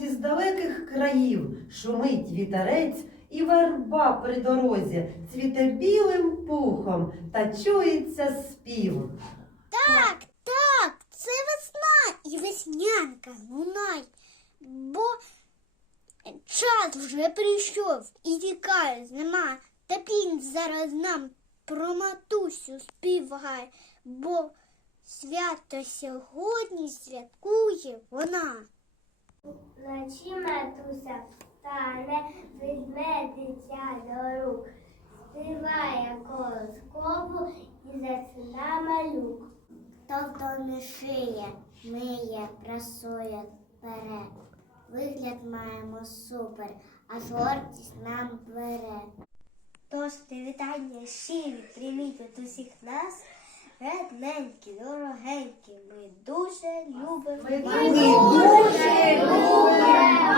вилітають із далеких країв, шумить вітерець і верба при дорозі, цвіте білим пухом та чується спів. Так, так, це весна і веснянка лунай, бо час вже прийшов і тікає зима. Та пінь зараз нам про матусю співає, бо свято сьогодні святкує вона. Вночі матуся стане, візьме дитя до рук, співає колоскову і засина малюк. Тобто не шиє, миє, прасує, пере. Вигляд маємо супер, аж гордість нам бере. Тож привітання щирі прийміть від усіх нас. Рідненькі, дорогенькі, ми дуже любимо. Ми дуже любимо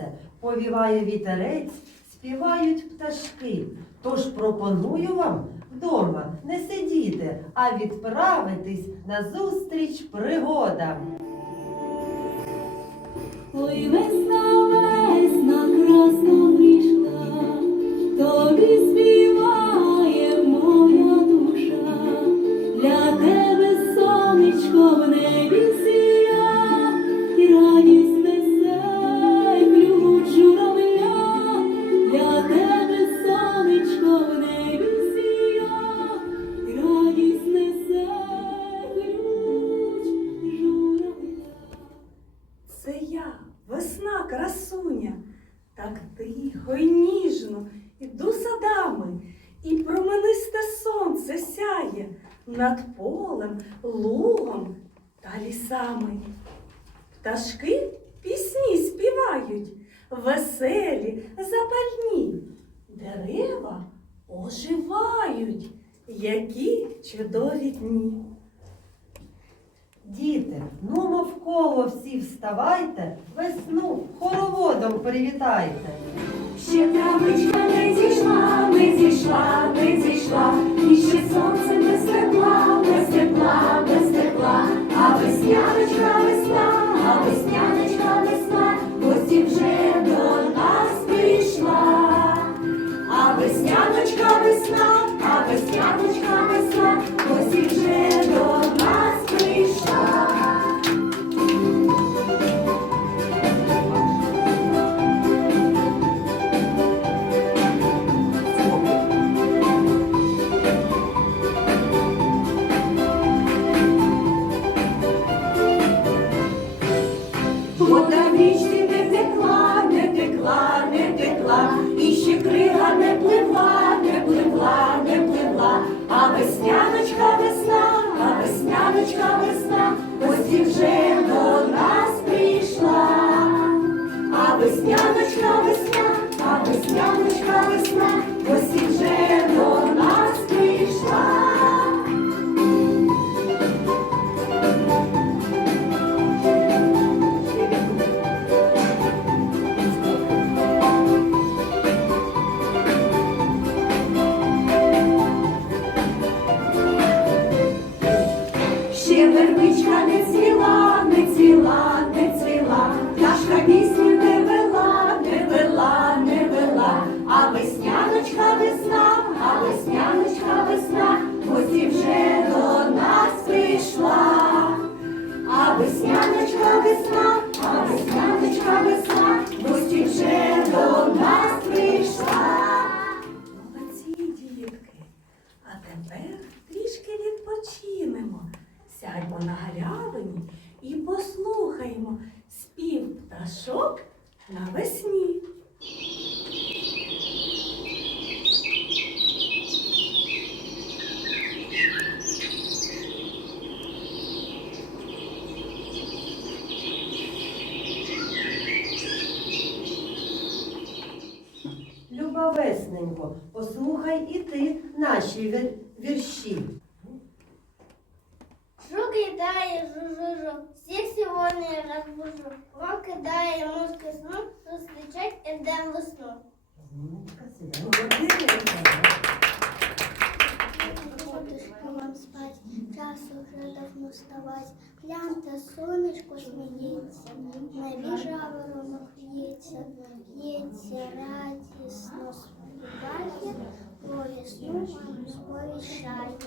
сонце, повіває вітерець, співають пташки. Тож пропоную вам вдома не сидіти, а відправитись на зустріч пригодам. Ой, весна, весна, красна вишка, тобі співає чудові дні. Діти, ну навколо всі вставайте, весну хороводом привітайте. Ще травичка не зійшла, не зійшла, не зійшла, і ще сонце без тепла, без тепла, без тепла, а весняночка весна, а весняночка весна, гості вже до нас прийшла. А весняночка весна, а весняночка весна, гості вже до нас прийшла. А весняночка весна, а весняночка весна, Люба весненько, послухай і ти наші вірші. Жук кидає жу-жу-жу, всіх сьогодні я розбужу. Вам кидає мозки сну, зустрічать ідем весну. Зіночка, Ходишка спать, час уже давно вставать. Гляньте, сонечко сміється, на жаворонок в'ється, в'ється радісно співає, про весну сповіщає.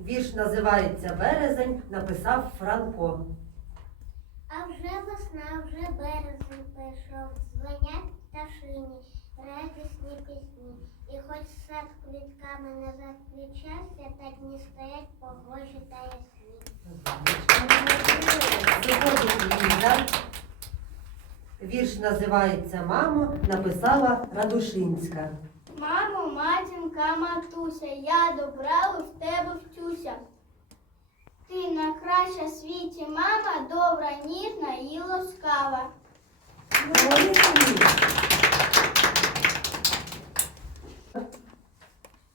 Вірш називається Березень, написав Франко. А вже весна, вже березень прийшов, дзвонять пташині, радісні пісні. І хоч сад квітками не заквічався, так не стоять погожі та ясні. Вірш називається Мамо, написала Радушинська. Мамо, матінка, матуся, я добра в тебе вчуся. Ти найкраща в світі мама, добра, ніжна і ласкава.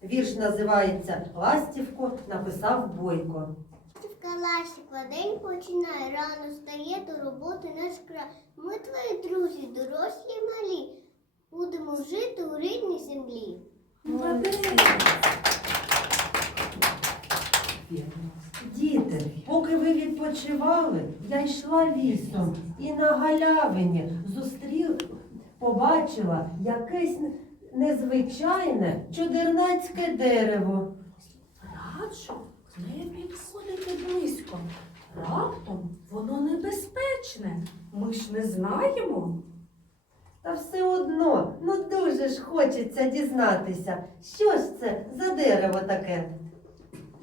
Вірш називається Ластівко, написав Бойко. В калаші день починає, рано стає до роботи наш край. Ми твої друзі, дорослі і малі. Будемо жити у рідній землі. Діти, поки ви відпочивали, я йшла лісом і на галявині зустріла, побачила якесь незвичайне чудернацьке дерево. Раджу не підходити близько. Раптом воно небезпечне. Ми ж не знаємо. Та все одно, ну дуже ж хочеться дізнатися, що ж це за дерево таке.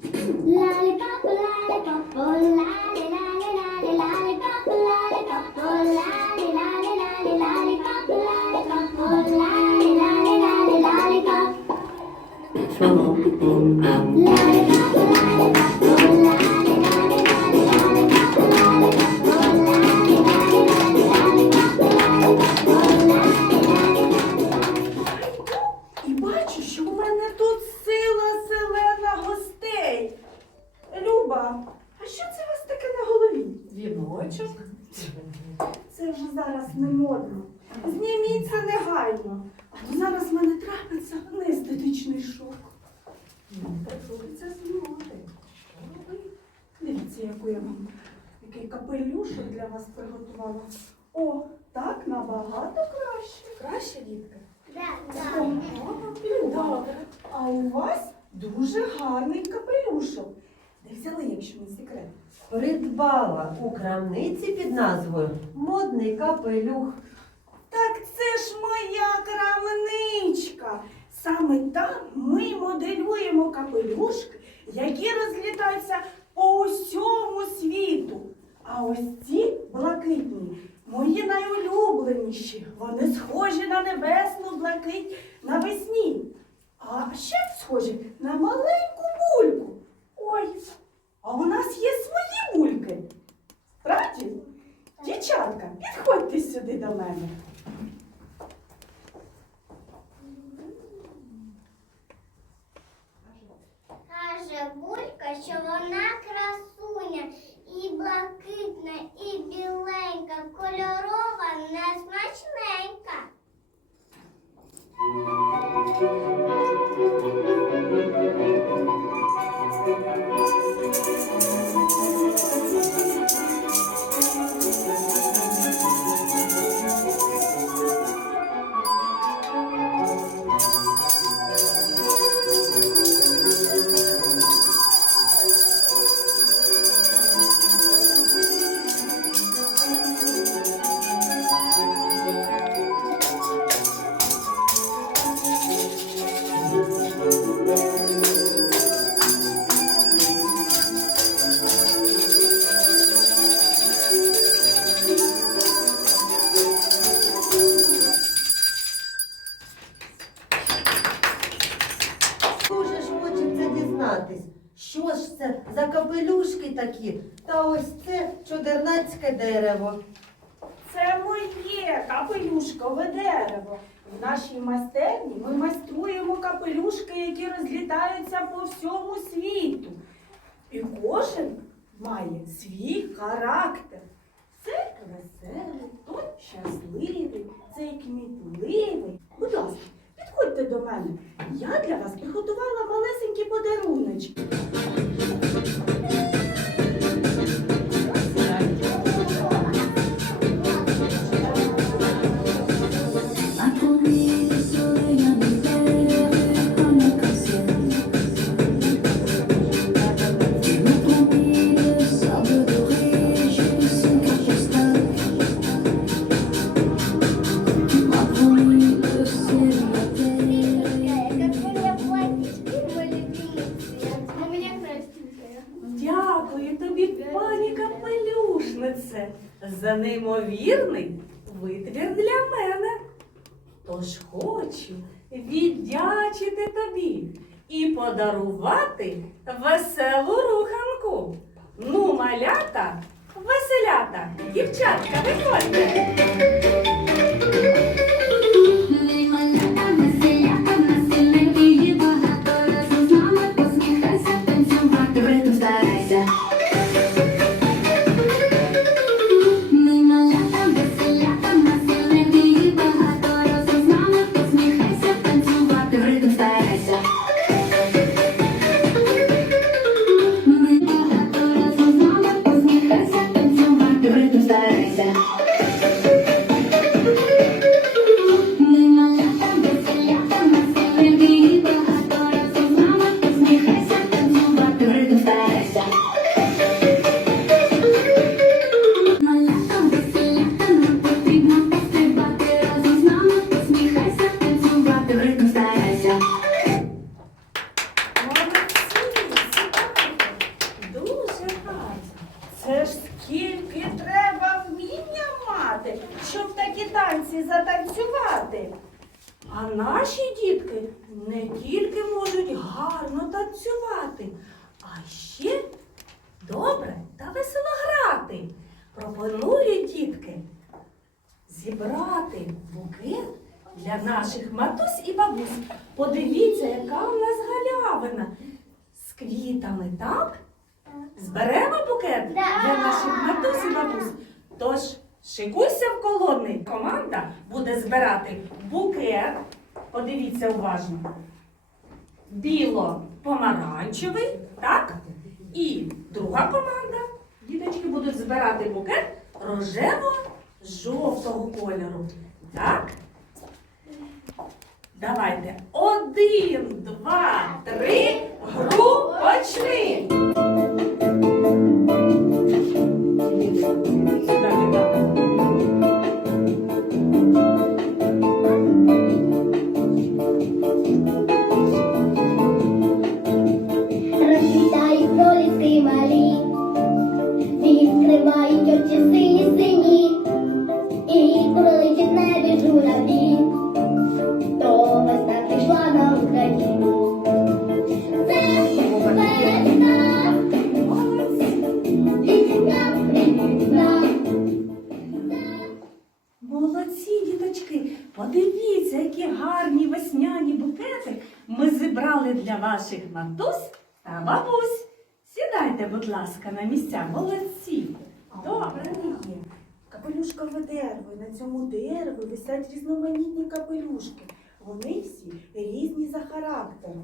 Lollipop, lollipop, oh, lolly, lolly, オンアップ! Дуже гарний капелюшок. Де взяли, якщо не секрет? Придбала у крамниці під назвою Модний капелюх. Так це ж моя крамничка. Саме там ми моделюємо капелюшки, які розлітаються по усьому світу. А ось ці блакитні, мої найулюбленіші. Вони схожі на небесну блакить навесні. А ще схоже на маленьку бульку. Ой, а у нас є свої бульки. Правді? Дівчатка, підходьте сюди до мене. Дерево. В нашій майстерні ми майструємо капелюшки, які розлітаються по всьому світу. І кожен має свій характер. Це веселий, той щасливий, цей кмітливий. Будь ласка, підходьте до мене. Я для вас приготувала неймовірний витвір для мене. Тож хочу віддячити тобі і подарувати веселу руханку. Ну, малята, веселята, дівчатка, виходьте. Для наших матусь і бабусь. Тож шикуйся в колодний. Команда буде збирати букет. Подивіться уважно. Біло-помаранчевий, так? І друга команда. Діточки будуть збирати букет рожево-жовтого кольору. Так? Давайте. Один, два, три. Гру почни. Розквітають проліски малі, відкривають підготували молодці. Добре. Є. Капелюшкове дерево. І на цьому дереві висять різноманітні капелюшки. Вони всі різні за характером.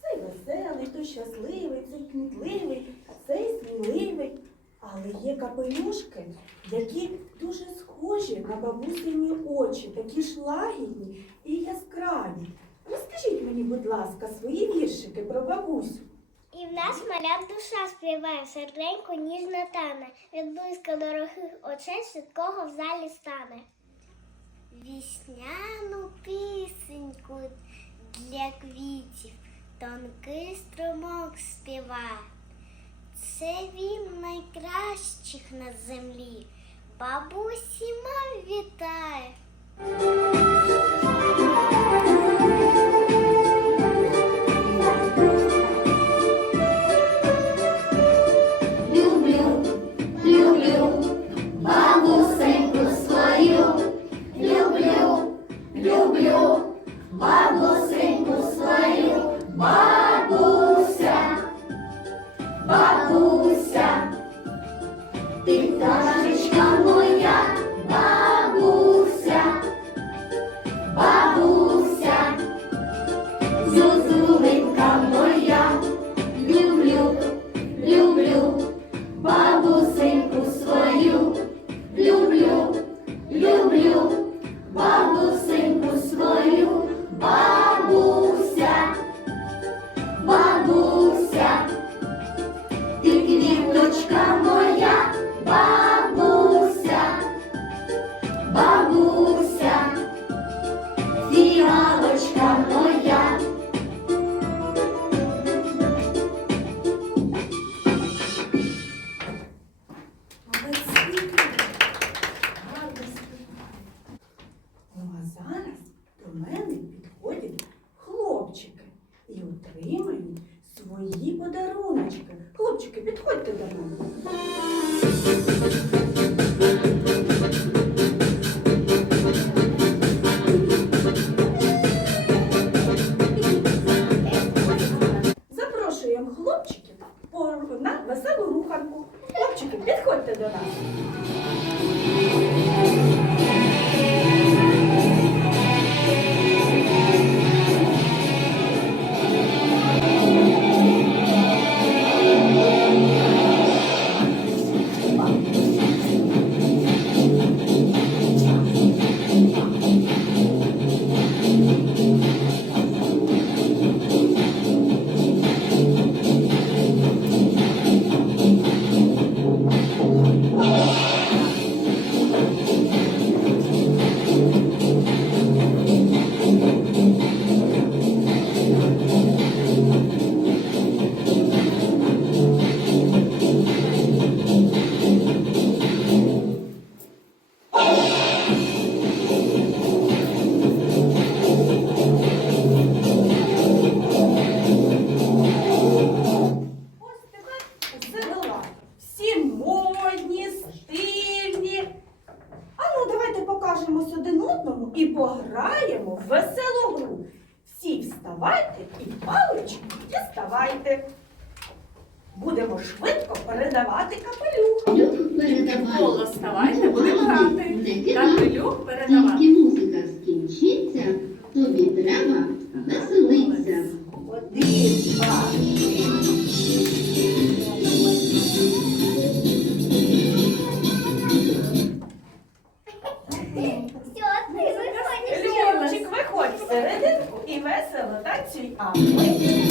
Цей веселий, той щасливий, цей кмітливий, цей сміливий. Але є капелюшки, які дуже схожі на бабусині очі, такі ж лагідні і яскраві. Розкажіть мені, будь ласка, свої віршики про бабусю. І в нас маля душа співає, серденько ніжно тане, від близько дорогих очей святкого в залі стане. Вісняну пісеньку для квітів тонкий струмок співає. Це він найкращих на землі, бабусі мам вітає. Танцюй. А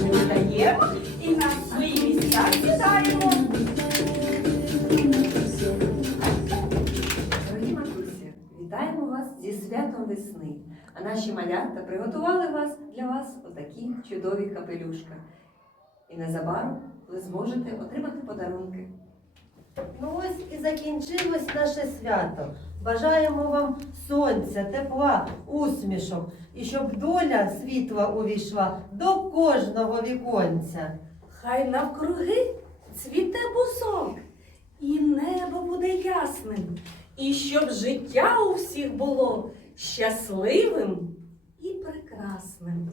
свої віддаємо і на свої місця сідаємо. Дорогі матусі, вітаємо вас зі святом весни. А наші малята приготували вас для вас отакі чудові капелюшка. І незабаром ви зможете отримати подарунки. Ну ось і закінчилось наше свято. Бажаємо вам сонця, тепла, усмішок, і щоб доля світла увійшла до кожного віконця. Хай навкруги цвіте бузок, і небо буде ясним, і щоб життя у всіх було щасливим і прекрасним.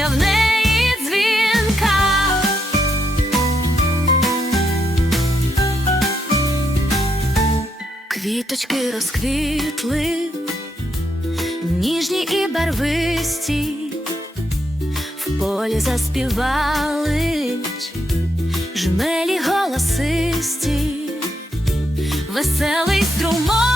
Пісня в неї дзвінка. Квіточки розквітли, ніжні і барвисті. В полі заспівали жмелі голосисті, веселий струмок